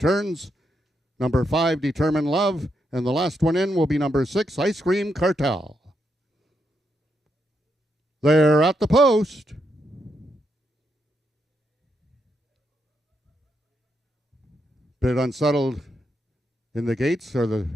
turns. Number 5, Determined Love, and the last one in will be number 6, Ice Cream Cartel. They're at the post. Bit unsettled in the gates are the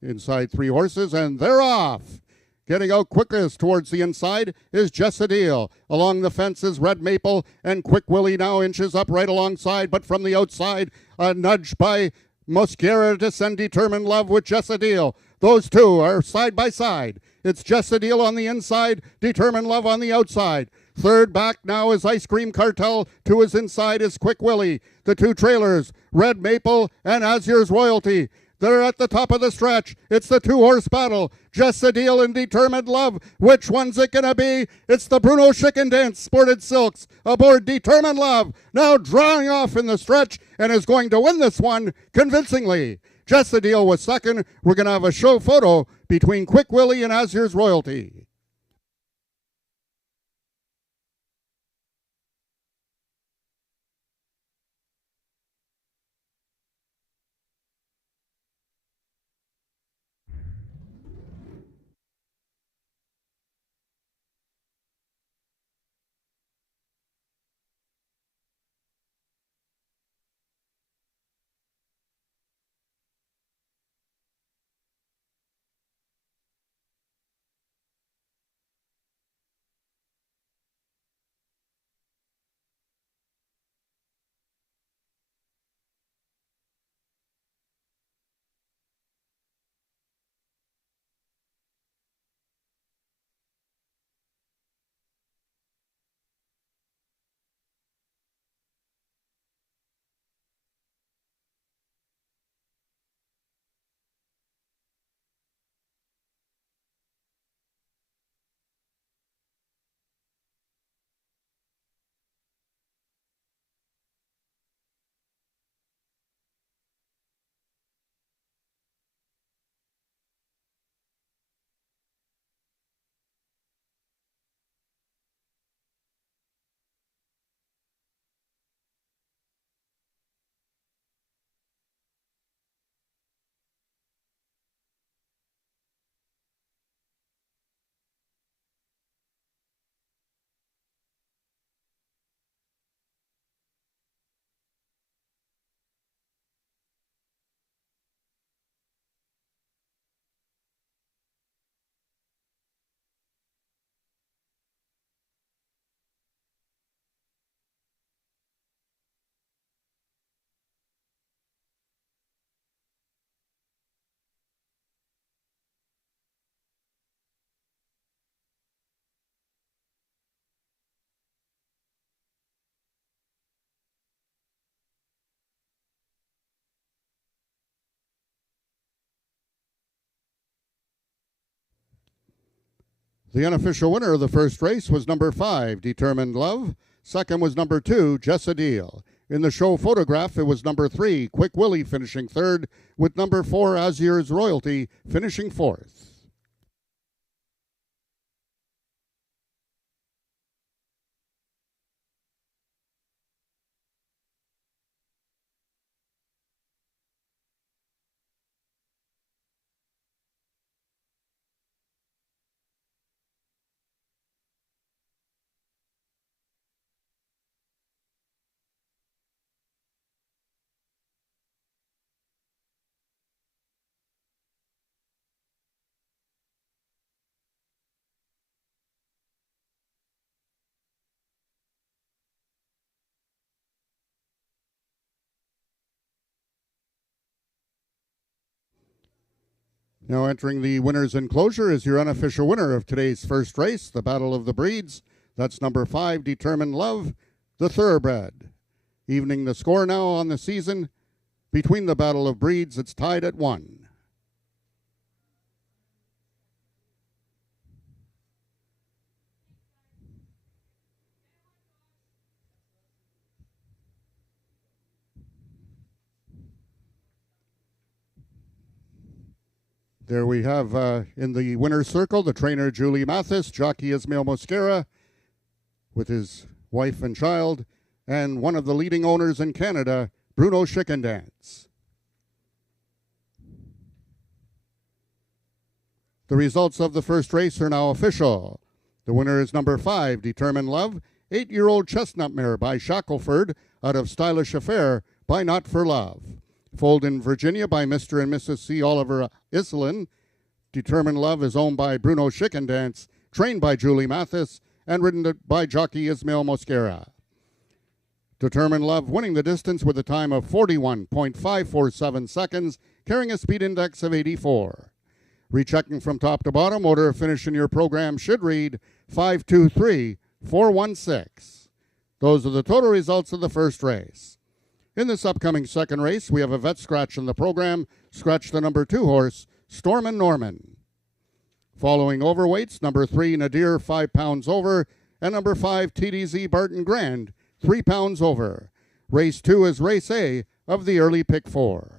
inside 3 horses, and they're off. Getting out quickest towards the inside is Jessadeel. Along the fence is Red Maple, and Quick Willie now inches up right alongside, but from the outside, a nudge by Mosquera to send Determined Love with Jessadeel. Those two are side by side. It's Jessadeel on the inside, Determined Love on the outside. Third back now is Ice Cream Cartel. To his inside is Quick Willie. The 2 trailers, Red Maple and Azur's Royalty. They're at the top of the stretch. It's the 2-horse battle. Jessadeel and Determined Love. Which one's it going to be? It's the Bruno Chicken Dance Sported Silks aboard Determined Love. Now drawing off in the stretch and is going to win this one convincingly. Jessadeel was second. We're going to have a show photo between Quick Willie and Azur's Royalty. The unofficial winner of the first race was number 5, Determined Love. Second was number 2, Jessadeel. In the show photograph, it was number 3, Quick Willie, finishing third, with number 4, Azur's Royalty, finishing fourth. Now entering the winner's enclosure is your unofficial winner of today's first race, the Battle of the Breeds. That's number 5, Determined Love, the Thoroughbred. Evening the score now on the season. Between the Battle of Breeds, it's tied at 1. There we have in the winner's circle the trainer Julie Mathis, jockey Ismail Mosquera with his wife and child, and one of the leading owners in Canada, Bruno Chicken Dance. The results of the first race are now official. The winner is number 5, Determined Love, 8-year-old chestnut mare by Shackelford out of Stylish Affair by Not for Love. Foaled in Virginia by Mr. and Mrs. C. Oliver Iselin. Determined Love is owned by Bruno Schickendance, trained by Julie Mathis, and ridden by jockey Ismail Mosquera. Determined Love winning the distance with a time of 41.547 seconds, carrying a speed index of 84. Rechecking from top to bottom, order of finish in your program should read 523-416. Those are the total results of the first race. In this upcoming second race, we have a vet scratch in the program. Scratch the number 2 horse, Storm and Norman. Following overweights, number 3, Nadir, 5 pounds over, and number 5, TDZ Barton Grand, 3 pounds over. Race 2 is race A of the early pick 4.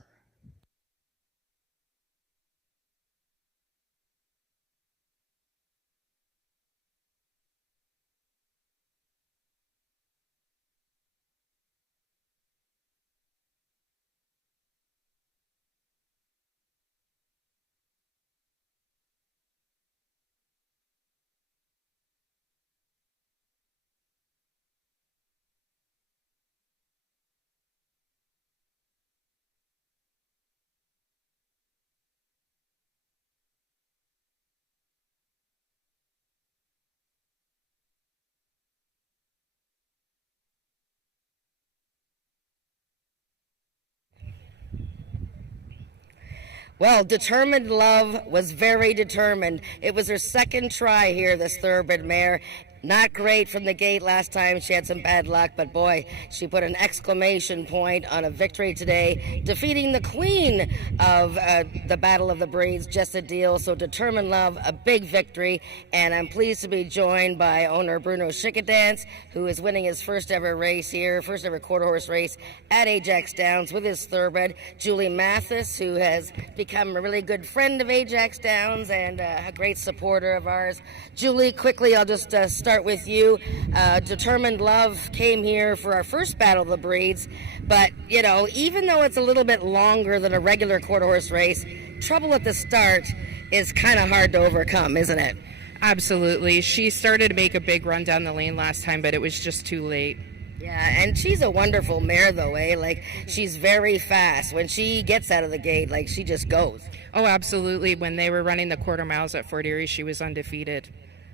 Well, Determined Love was very determined. It was her second try here, this thoroughbred mare. Not great from the gate last time. She had some bad luck, but boy, she put an exclamation point on a victory today, defeating the queen of the Battle of the Breeds, Just a Deal. So Determined Love, a big victory, and I'm pleased to be joined by owner Bruno Schickendance, who is winning his first ever race here, first ever quarter horse race at Ajax Downs with his thoroughbred, Julie Mathis, who has become a really good friend of Ajax Downs and a great supporter of ours. Julie, quickly, I'll just start with you. Determined Love came here for our first Battle of the Breeds, but you know, even though it's a little bit longer than a regular quarter horse race, trouble at the start is kind of hard to overcome, isn't it? Absolutely. She started to make a big run down the lane last time, but it was just too late. Yeah, and she's a wonderful mare though, eh? Like, she's very fast. When she gets out of the gate, like, she just goes. Oh, absolutely. When they were running the quarter miles at Fort Erie, she was undefeated.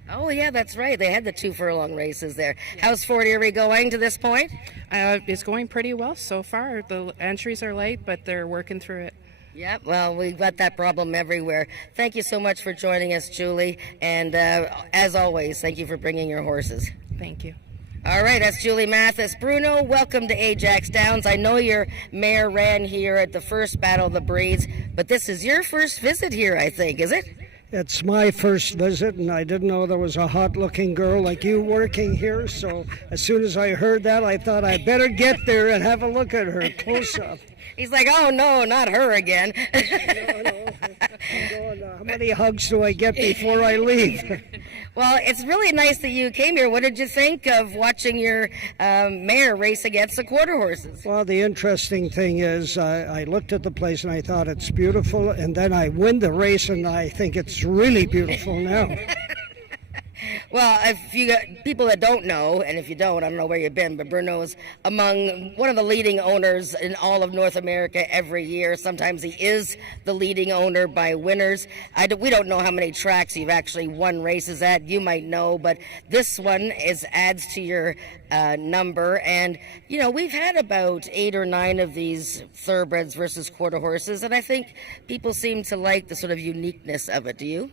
Oh, yeah, that's right. They had the 2 furlong races there. How's Fort Erie going to this point? It's going pretty well so far. The entries are late, but they're working through it. Yep, well, we've got that problem everywhere. Thank you so much for joining us, Julie. And as always, thank you for bringing your horses. Thank you. All right, that's Julie Mathis. Bruno, welcome to Ajax Downs. I know your mare ran here at the first Battle of the Breeds, but this is your first visit here, I think, is it? It's my first visit, and I didn't know there was a hot-looking girl like you working here, so as soon as I heard that, I thought I better get there and have a look at her close-up. He's like, oh, no, not her again. No. I'm going, how many hugs do I get before I leave? Well, it's really nice that you came here. What did you think of watching your mare race against the quarter horses? Well, the interesting thing is I looked at the place and I thought it's beautiful, and then I win the race and I think it's really beautiful now. Well, if you got people that don't know, and if you don't, I don't know where you've been, but Bruno's among one of the leading owners in all of North America every year. Sometimes he is the leading owner by winners. We don't know how many tracks you've actually won races at. You might know, but this one adds to your number. And, you know, we've had about 8 or 9 of these thoroughbreds versus quarter horses, and I think people seem to like the sort of uniqueness of it. Do you?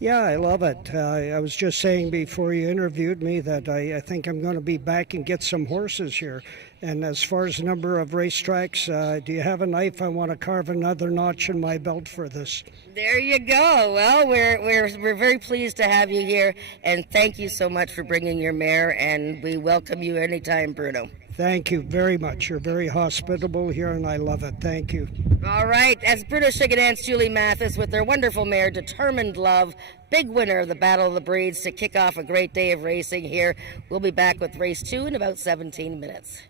Yeah, I love it. I was just saying before you interviewed me that I think I'm going to be back and get some horses here. And as far as the number of racetracks, do you have a knife? I want to carve another notch in my belt for this. There you go. Well, we're very pleased to have you here, and thank you so much for bringing your mare, and we welcome you anytime, Bruno. Thank you very much. You're very hospitable here, and I love it. Thank you. All right. That's Bruno Schickendance, Julie Mathis with their wonderful mare, Determined Love, big winner of the Battle of the Breeds to kick off a great day of racing here. We'll be back with race 2 in about 17 minutes.